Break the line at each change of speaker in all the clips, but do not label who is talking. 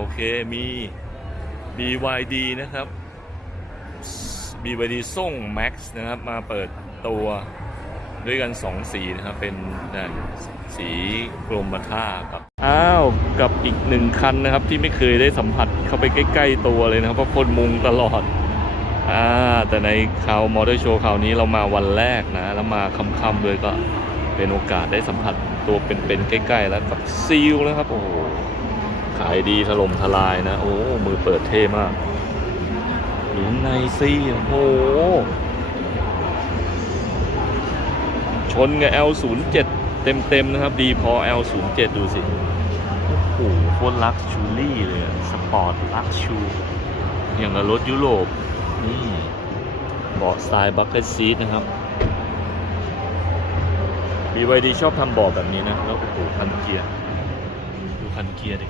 โอเคมี BYD นะครับ BYD ส่ง Max นะครับ มาเปิดตัวด้วยกัน 2 สีนะครับ เป็นสีกรมท่าครับอ้าวกับอีกหนึ่งคันนะครับ ที่ไม่เคยได้สัมผัสเข้าไปใกล้ ๆ ตัวเลยนะครับ เพราะคนมุงตลอดอ่าแต่ในคราวมอเตอร์โชว์คราวนี้เรามาวันแรกนะ แล้วมาค่ำๆเลยก็เป็นโอกาสได้สัมผัสตัวเป็นๆใกล้ ๆ แล้วกับซีลนะครับ โอ้โห ขายดีถล่มทลายนะ โอ้มือเปิดเท่มากดูในซี่โอ้โหชนกับ L07 เต็มๆนะครับ ดีพอ L07 ดูสิ โอ้โหโคตรลักชูรี่เลยสปอร์ตลักชู อย่างกับรถยุโรป นี่เบาะสไตล์บัคเก็ตซีทนะครับ BYD ชอบทำเบาะแบบนี้นะ แล้วโอ้โหคันเกียร์ ดูคันเกียร์ดิ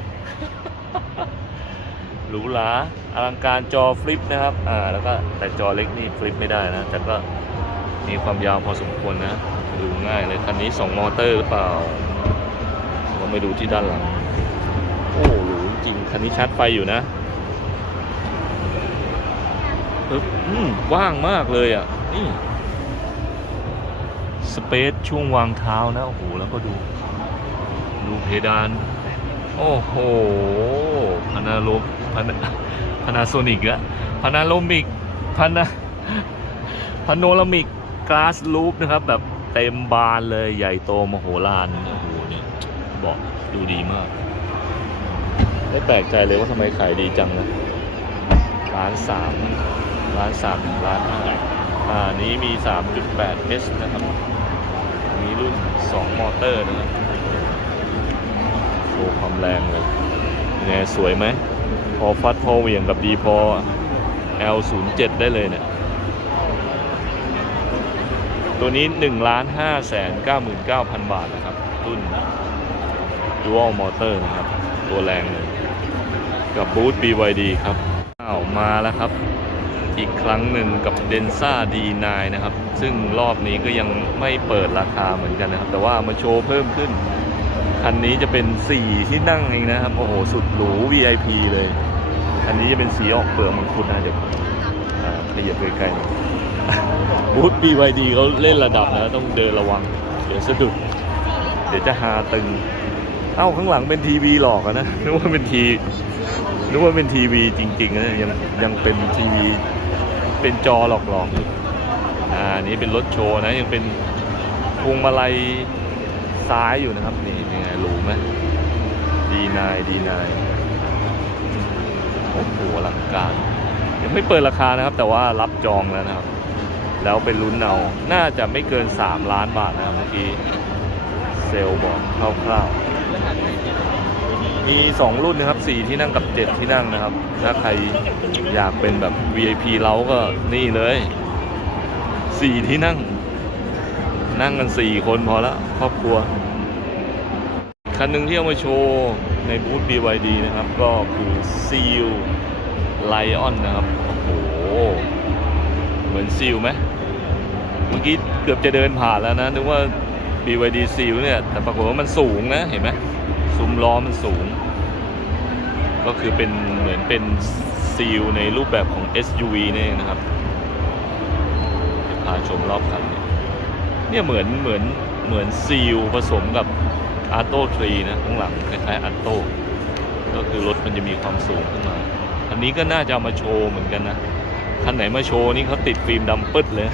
หรูหราอลังการจอฟลิปนะครับ อ่า แล้วก็แต่จอเล็กนี่ฟลิปไม่ได้นะ แต่ก็มีความยาวพอสมควรนะ ดูง่ายเลย คันนี้ 2 มอเตอร์หรือเปล่าเราไม่ดูที่ด้านหลัง โอ้หรูจริง คันนี้ชาร์จไฟอยู่นะปึ๊บอืมว่างมากเลยอะ นี่ สเปซช่วงวางเท้านะ โอ้โห แล้วก็ดู ดูเพดาน โอ้โหพานาโลพานาพานาโซนิกอะพานาโลมิกพานาพาโนรามิกกลาสลูปนะครับ แบบเต็มบานเลยใหญ่โตมโหฬารโอ้โหเนี่ยบอกดูดีมาก ไม่แปลกใจเลยว่าทำไมขายดีจังนะร้านสามร้านสามร้านห้าอ่านี้มี 3.8 S นะครับ มีรุ่น 2 มอเตอร์นะครับ โชว์ความแรงเลยไงสวยไหม พอฟัดพอเหวี่ยงกับดีพอ L07 ได้เลยเนี่ย ตัวนี้1ล้าน5แสน99,000 บาทนะครับ รุ่น Dual Motor นะครับ ตัวแรงเลยกับบูธ BYD ครับอ้าวมาแล้วครับ อีกครั้งหนึ่งกับ Denza D9 นะครับ ซึ่งรอบนี้ก็ยังไม่เปิดราคาเหมือนกันนะครับ แต่ว่ามาโชว์เพิ่มขึ้น คันนี้จะเป็น4ที่นั่งเองนะครับ โอ้โห สุดหรู VIP เลย คันนี้จะเป็นสีออกเปลือกมังคุดนะเดี๋ยวอ่าขยับใกล้หน่อยบูธ BYD เขาเล่นระดับนะ ต้องเดินระวัง เดี๋ยวสะดุด เดี๋ยวจะหาตึง เอ้า ข้างหลังเป็นทีวีหลอกนะ นึกว่าเป็นทีนึกว่าเป็นทีวีจริงๆนะยังยังเป็นทีวี เป็นจอหลอกๆอยู่อ่า นี่เป็นรถโชว์นะ ยังเป็นพวงมาลัยซ้ายอยู่นะครับนี่ ไงหรูไหมดีนายดีนายโอ้โหอลังการ ยังไม่เปิดราคานะครับ แต่ว่ารับจองแล้วนะครับ แล้วเป็นลุ้นเอาน่าจะไม่เกิน 3 ล้านบาทนะครับเมื่อกี้เซลล์บอกคร่าวๆ มี 2 รุ่นนะครับ 4 ที่นั่งกับ 7 ที่นั่งนะครับ ถ้าใครอยากเป็นแบบ VIP เราก็นี่เลย 4 ที่นั่ง นั่งกัน 4 คนพอละครอบครัว คันหนึ่งที่เอามาโชว์ในบูธ BYD นะครับ ก็คือ Seal Lion นะครับ โอ้โห เหมือนซีลไหมเมื่อกี้เกือบจะเดินผ่านแล้วนะ นึกว่า BYD ซีลเนี่ย แต่ปรากฏว่ามันสูงนะ เห็นไหมซุ้มล้อมันสูง ก็คือเป็นเหมือนเป็นซีลในรูปแบบของ SUV นี่นะครับพาชมรอบคันเนี่ยเนี่ยเหมือนเหมือนเหมือนซีลผสมกับ อาร์โต้ทรีนะข้างหลังคล้ายๆอาร์โต้ก็คือรถมันจะมีความสูงขึ้นมาอันนี้ก็น่าจะามาโชว์เหมือนกันนะคันไหนมาโชว์นี่เขาติดฟิล์มดำปึ๊ดเลย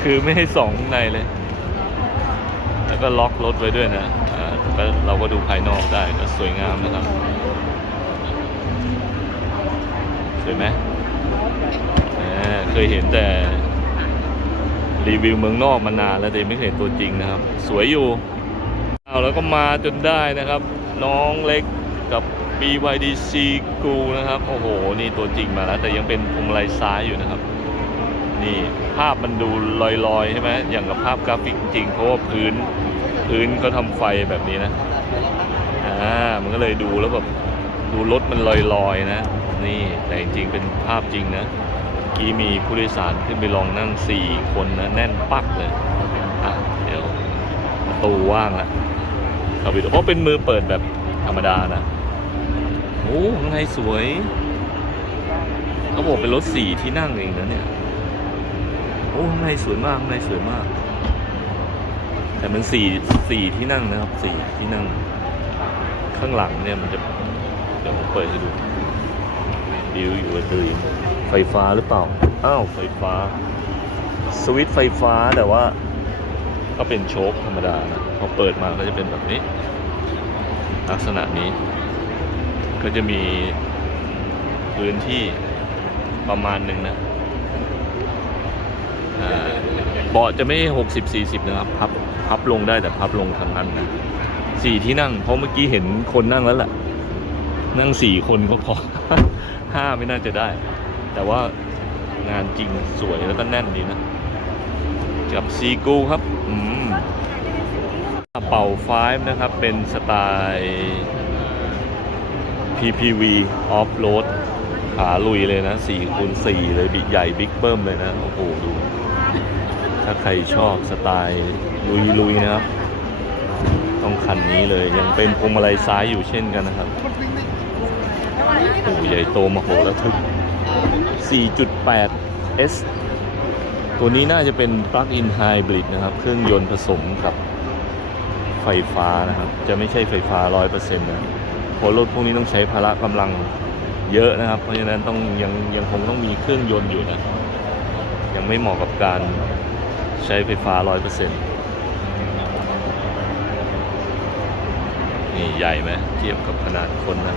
คือไม่ให้ส่องข้างในเลย แล้วก็ล็อกรถไว้ด้วยนะแต่ก็เราก็ดูภายนอกได้ก็สวยงามนะครับ สวยไหมเคยเห็นแต่รีวิวเมืองนอกมานานแล้วแต่ไม่เคยเห็นตัวจริงนะครับ สวยอยู่ แล้วก็มาจนได้นะครับ น้องเล็กกับ BYD C กูนะครับ โอ้โห นี่ตัวจริงมาแล้ว แต่ยังเป็นพวงมาลัยซ้ายอยู่นะครับ นี่ภาพมันดูลอยๆ ใช่ไหมอย่างกับภาพกราฟิกจริง เพราะว่าพื้นพื้นเขาทำไฟแบบนี้นะ อ่า มันก็เลยดูแล้วแบบดูรถมันลอยๆนะ นี่แต่จริงๆเป็นภาพจริงนะกี้มีผู้โดยสารขึ้นไปลองนั่ง 4 คนนะ แน่นปักเลย อะ เดี๋ยวประตูว่างแล้ว เข้าไปดูเพราะเป็นมือเปิดแบบธรรมดานะโอ้ข้างในสวยเขาบอกเป็นรถสี่ที่นั่งเองนะเนี่ยโอ้ข้างในสวยมากข้างในสวยมาก แต่มันสี่สี่ที่นั่งนะครับสี่ที่นั่ง ข้างหลังเนี่ยมันจะเดี๋ยวผมเปิดให้ดูดิวอยู่ตื่นไฟฟ้าหรือเปล่าอ้าวไฟฟ้า สวิตไฟฟ้าแต่ว่าก็เป็นโชคธรรมดานะ อเปิดมาก็จะเป็นแบบนี้ ลักษณะนี้ ก็จะมีพื้นที่ประมาณหนึ่งนะเบาะจะไม่หกสิบสี่สิบนะครับพับพับลงได้แต่พับลงทางนั้นนะสี่ที่นั่ง เพราะเมื่อกี้เห็นคนนั่งแล้วแหละนั่งสี่คนก็พอห้าไม่น่าจะได้ แต่ว่างานจริงสวยแล้วก็แน่นดีนะ กับซีกูครับ อืม เป่าไฟนะครับ เป็นสไตล์ PPV Off Road ขาลุยเลยนะ4คูณ4เลยบิ๊กใหญ่บิ๊กเบิ้มเลยนะ โอ้โห ดู ถ้าใครชอบสไตล์ ลุยๆนะครับ ต้องคันนี้เลยยังเป็นพวงมาลัยซ้ายอยู่เช่นกันนะครับ โอ้โหใหญ่โตมโหฬารทึก 4.8 S ตัวนี้น่าจะเป็น Plug-in Hybrid นะครับ เครื่องยนต์ผสมกับ ไฟฟ้านะครับ จะไม่ใช่ไฟฟ้า100%นะเพราะรถพวกนี้ต้องใช้พละกำลังเยอะนะครับ เพราะฉะนั้นต้องยังยังคงต้องมีเครื่องยนต์อยู่นะ ยังไม่เหมาะกับการใช้ไฟฟ้า100%นี่ใหญ่ไหมเทียบกับขนาดคนนะ